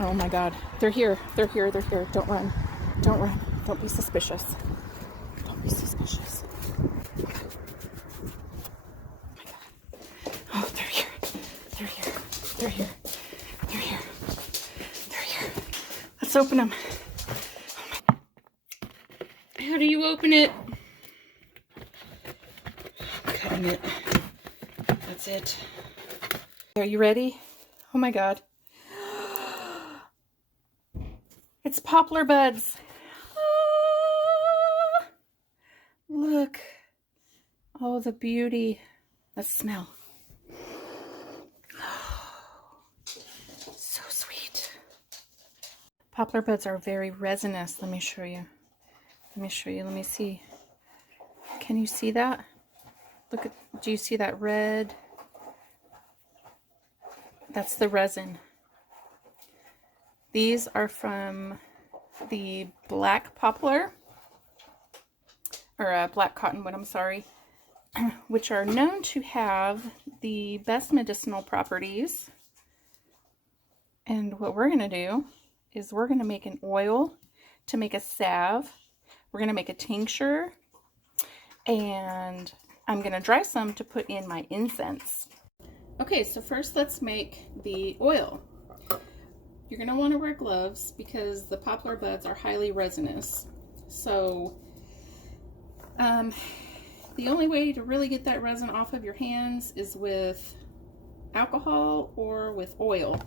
Oh my God. They're here. They're here. They're here. Don't run. Don't run. Don't be suspicious. Don't be suspicious. Oh my God. Oh, they're here. They're here. They're here. They're here. They're here. Let's open them. Oh my. How do you open it? I'm cutting it. That's it. Are you ready? Oh my God. It's poplar buds. Ah, look. Oh, the beauty. Let's smell. So sweet. Poplar buds are very resinous. Let me show you. Let me show you. Let me see. Can you see that? Look at, do you see that red? That's the resin. These are from the black poplar, or black cottonwood, I'm sorry, which are known to have the best medicinal properties. And what we're going to do is we're going to make an oil to make a salve. We're going to make a tincture, and I'm going to dry some to put in my incense. Okay, so first let's make the oil. You're going to want to wear gloves because the poplar buds are highly resinous. So the only way to really get that resin off of your hands is with alcohol or with oil.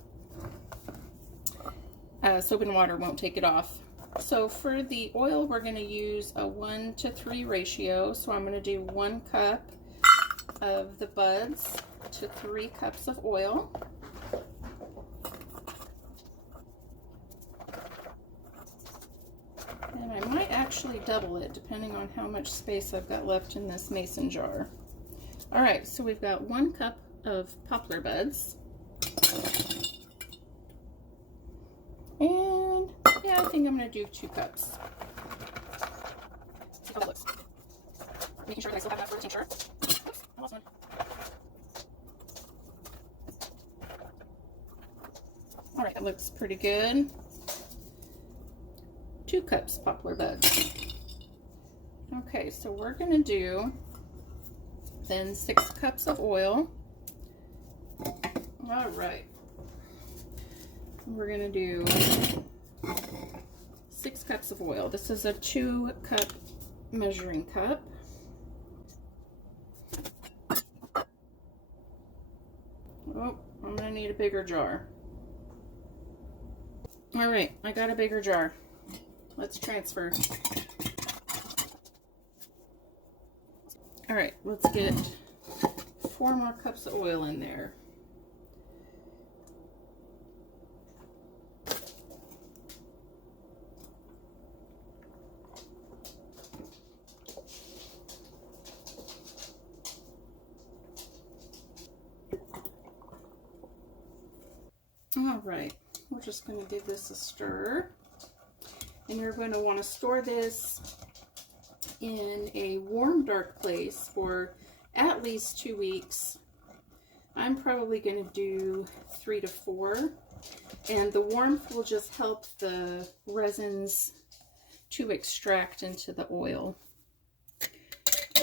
Soap and water won't take it off. So for the oil, we're going to use a 1-to-3 ratio. So I'm going to do 1 cup of the buds to 3 cups of oil. And I might actually double it depending on how much space I've got left in this mason jar. All right, so we've got 1 cup of poplar buds. And yeah, I think I'm going to do 2 cups. See how that looks. Making sure that I still have enough for the tincture. Oops, I lost one. All right, that looks pretty good. 2 cups poplar buds. Okay, so we're going to do then 6 cups of oil. All right. We're going to do 6 cups of oil. This is a 2-cup measuring cup. Oh, I'm going to need a bigger jar. All right, I got a bigger jar. Let's transfer. All right, let's get 4 more cups of oil in there. All right, we're just going to give this a stir. And you're going to want to store this in a warm, dark place for at least 2 weeks. I'm probably going to do 3 to 4. And the warmth will just help the resins to extract into the oil.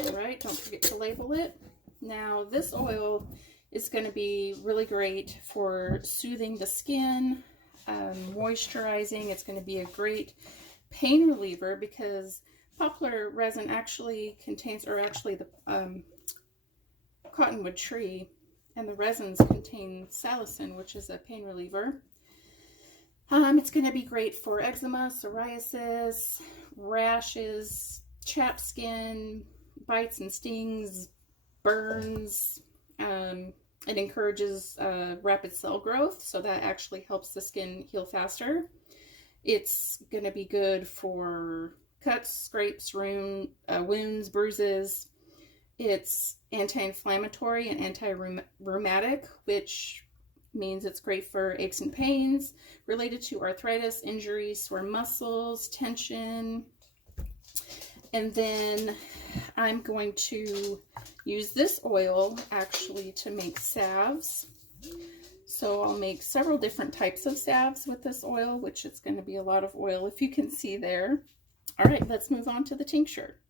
All right, don't forget to label it. Now, this oil is going to be really great for soothing the skin, moisturizing. It's going to be a great pain reliever because poplar resin actually contains, or actually the cottonwood tree and the resins contain salicin, which is a pain reliever. It's going to be great for eczema, psoriasis, rashes, chapped skin, bites and stings, burns. It encourages rapid cell growth, so that actually helps the skin heal faster. It's going to be good for cuts, scrapes, wounds, bruises. It's anti-inflammatory and anti-rheumatic, which means it's great for aches and pains related to arthritis, injuries, sore muscles, tension. And then I'm going to use this oil actually to make salves. So I'll make several different types of salves with this oil, which it's going to be a lot of oil, if you can see there. All right, let's move on to the tincture.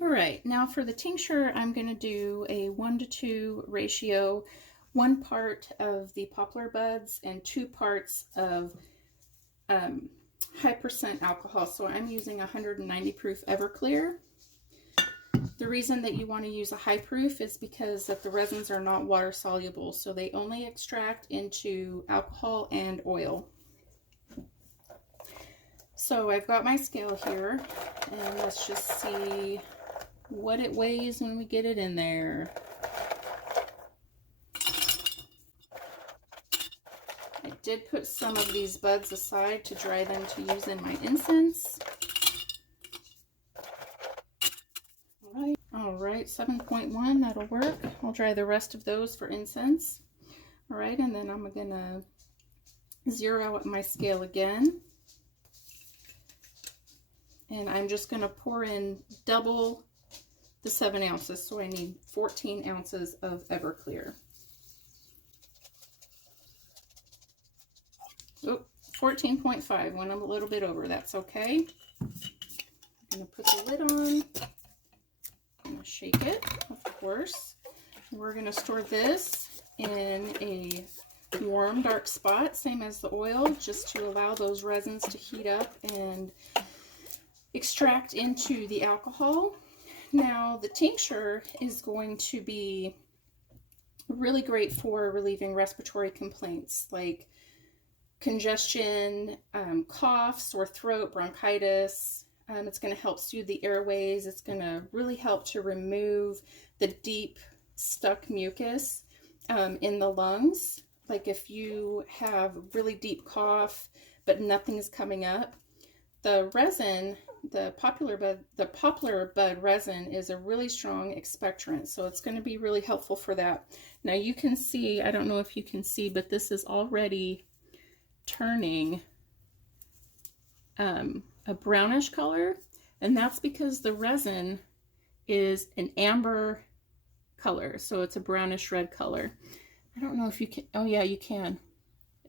All right, now for the tincture, I'm going to do a 1:2 ratio, 1 part of the poplar buds and 2 parts of high percent alcohol. So I'm using 190 proof Everclear. The reason that you want to use a high proof is because that the resins are not water soluble, so they only extract into alcohol and oil. So I've got my scale here, and let's just see what it weighs when we get it in there. I did put some of these buds aside to dry them to use in my incense. All right, 7.1, that'll work. I'll dry the rest of those for incense. All right, and then I'm gonna zero out my scale again. And I'm just gonna pour in double the 7 ounces, so I need 14 ounces of Everclear. Oh, 14.5, when I'm a little bit over, that's okay. I'm gonna put the lid on. I'm gonna shake it, of course. We're gonna store this in a warm, dark spot, same as the oil, just to allow those resins to heat up and extract into the alcohol. Now, the tincture is going to be really great for relieving respiratory complaints like congestion, cough, sore throat, bronchitis. It's going to help soothe the airways. It's going to really help to remove the deep stuck mucus in the lungs. Like if you have really deep cough, but nothing is coming up, the resin, the poplar bud resin is a really strong expectorant. So it's going to be really helpful for that. Now you can see, I don't know if you can see, but this is already turning a brownish color, and that's because the resin is an amber color, so it's a brownish red color. I don't know if you can, oh yeah, you can.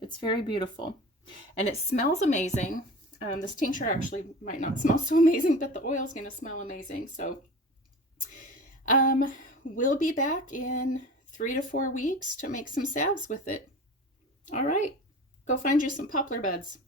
It's very beautiful, and it smells amazing. This tincture actually might not smell so amazing, but the oil is going to smell amazing. So we'll be back in 3 to 4 weeks to make some salves with it. All right, go find you some poplar buds.